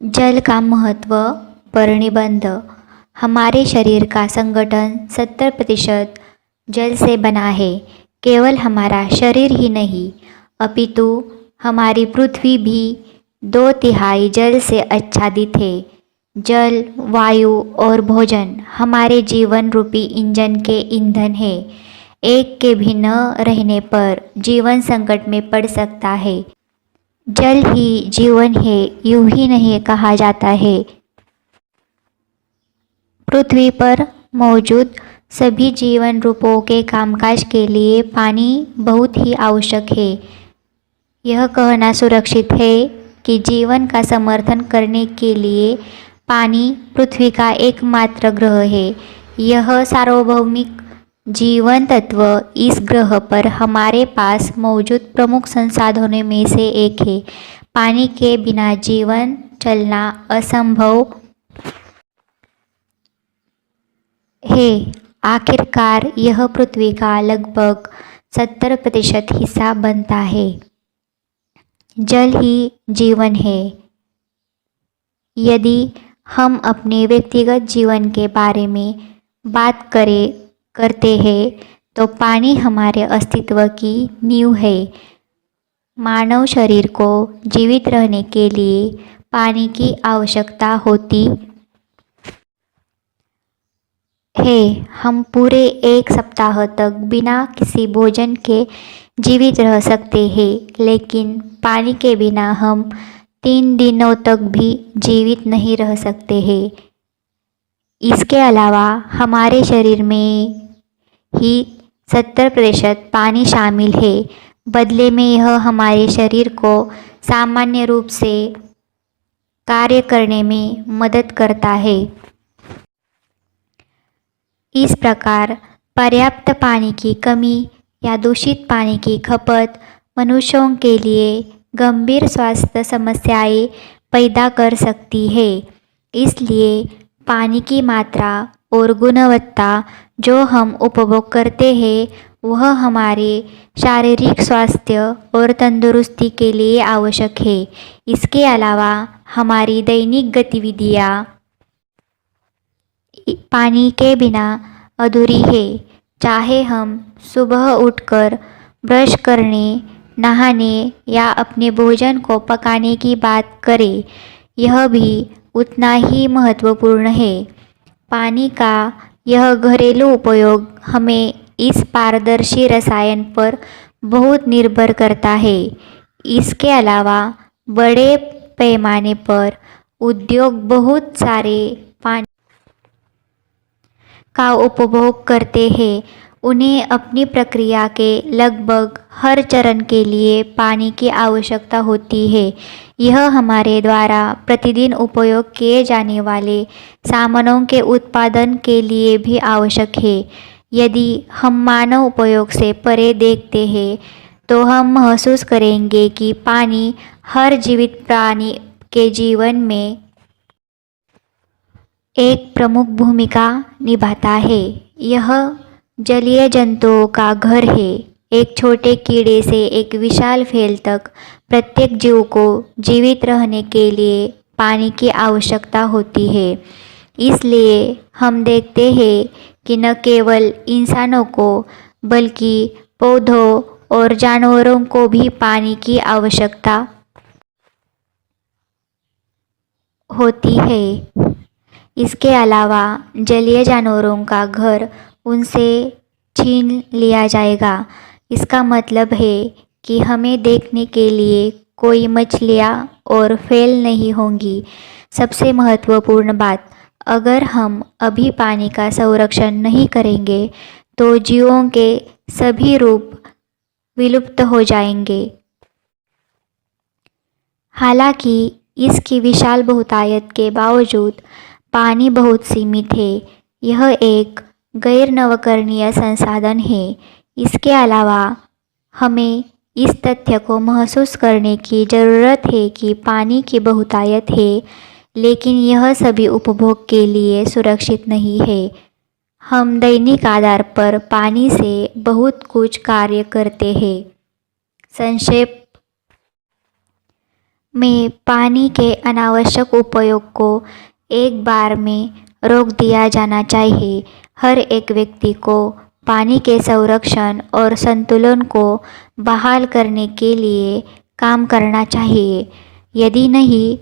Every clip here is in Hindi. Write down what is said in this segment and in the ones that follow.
जल का महत्व पर निबंध। हमारे शरीर का संगठन 70% जल से बना है। केवल हमारा शरीर ही नहीं, अपितु हमारी पृथ्वी भी 2/3 जल से आच्छादित है। जल, वायु और भोजन हमारे जीवन रूपी इंजन के ईंधन है। एक के भी न रहने पर जीवन संकट में पड़ सकता है। जल ही जीवन है, यूं ही नहीं कहा जाता है। पृथ्वी पर मौजूद सभी जीवन रूपों के कामकाज के लिए पानी बहुत ही आवश्यक है। यह कहना सुरक्षित है कि जीवन का समर्थन करने के लिए पानी पृथ्वी का एकमात्र ग्रह है। यह सार्वभौमिक जीवन तत्व इस ग्रह पर हमारे पास मौजूद प्रमुख संसाधनों में से एक है। पानी के बिना जीवन चलना असंभव है। आखिरकार यह पृथ्वी का लगभग 70% हिस्सा बनता है। जल ही जीवन है। यदि हम अपने व्यक्तिगत जीवन के बारे में बात करते हैं तो पानी हमारे अस्तित्व की नींव है। मानव शरीर को जीवित रहने के लिए पानी की आवश्यकता होती है। हम पूरे एक सप्ताह तक बिना किसी भोजन के जीवित रह सकते हैं, लेकिन पानी के बिना हम 3 दिनों तक भी जीवित नहीं रह सकते हैं। इसके अलावा हमारे शरीर में ही 70% पानी शामिल है। बदले में यह हमारे शरीर को सामान्य रूप से कार्य करने में मदद करता है। इस प्रकार पर्याप्त पानी की कमी या दूषित पानी की खपत मनुष्यों के लिए गंभीर स्वास्थ्य समस्याएं पैदा कर सकती है। इसलिए पानी की मात्रा और गुणवत्ता जो हम उपभोग करते हैं वह हमारे शारीरिक स्वास्थ्य और तंदुरुस्ती के लिए आवश्यक है। इसके अलावा हमारी दैनिक गतिविधियाँ पानी के बिना अधूरी है। चाहे हम सुबह उठकर ब्रश करने, नहाने या अपने भोजन को पकाने की बात करें, यह भी उतना ही महत्वपूर्ण है। पानी का यह घरेलू उपयोग हमें इस पारदर्शी रसायन पर बहुत निर्भर करता है। इसके अलावा बड़े पैमाने पर उद्योग बहुत सारे पानी का उपभोग करते हैं। उन्हें अपनी प्रक्रिया के लगभग हर चरण के लिए पानी की आवश्यकता होती है। यह हमारे द्वारा प्रतिदिन उपयोग किए जाने वाले सामानों के उत्पादन के लिए भी आवश्यक है। यदि हम मानव उपयोग से परे देखते हैं तो हम महसूस करेंगे कि पानी हर जीवित प्राणी के जीवन में एक प्रमुख भूमिका निभाता है। यह जलीय जंतुओं का घर है। एक छोटे कीड़े से एक विशाल फैल तक प्रत्येक जीव को जीवित रहने के लिए पानी की आवश्यकता होती है। इसलिए हम देखते हैं कि न केवल इंसानों को बल्कि पौधों और जानवरों को भी पानी की आवश्यकता होती है। इसके अलावा जलीय जानवरों का घर उनसे छीन लिया जाएगा। इसका मतलब है कि हमें देखने के लिए कोई मछलियाँ और फैल नहीं होंगी। सबसे महत्वपूर्ण बात, अगर हम अभी पानी का संरक्षण नहीं करेंगे तो जीवों के सभी रूप विलुप्त हो जाएंगे। हालांकि इसकी विशाल बहुतायत के बावजूद पानी बहुत सीमित है। यह एक गैर नवीकरणीय संसाधन है। इसके अलावा हमें इस तथ्य को महसूस करने की ज़रूरत है कि पानी की बहुतायत है, लेकिन यह सभी उपभोग के लिए सुरक्षित नहीं है। हम दैनिक आधार पर पानी से बहुत कुछ कार्य करते हैं। संक्षेप में पानी के अनावश्यक उपयोग को एक बार में रोक दिया जाना चाहिए। हर एक व्यक्ति को पानी के संरक्षण और संतुलन को बहाल करने के लिए काम करना चाहिए। यदि नहीं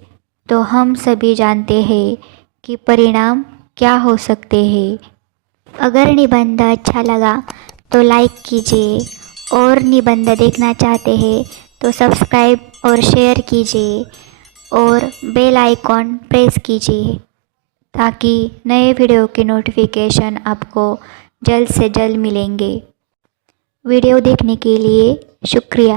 तो हम सभी जानते हैं कि परिणाम क्या हो सकते हैं। अगर निबंध अच्छा लगा तो लाइक कीजिए और निबंध देखना चाहते हैं तो सब्सक्राइब और शेयर कीजिए और बेल आइकॉन प्रेस कीजिए ताकि नए वीडियो की नोटिफिकेशन आपको जल्द से जल्द मिलेंगे। वीडियो देखने के लिए शुक्रिया।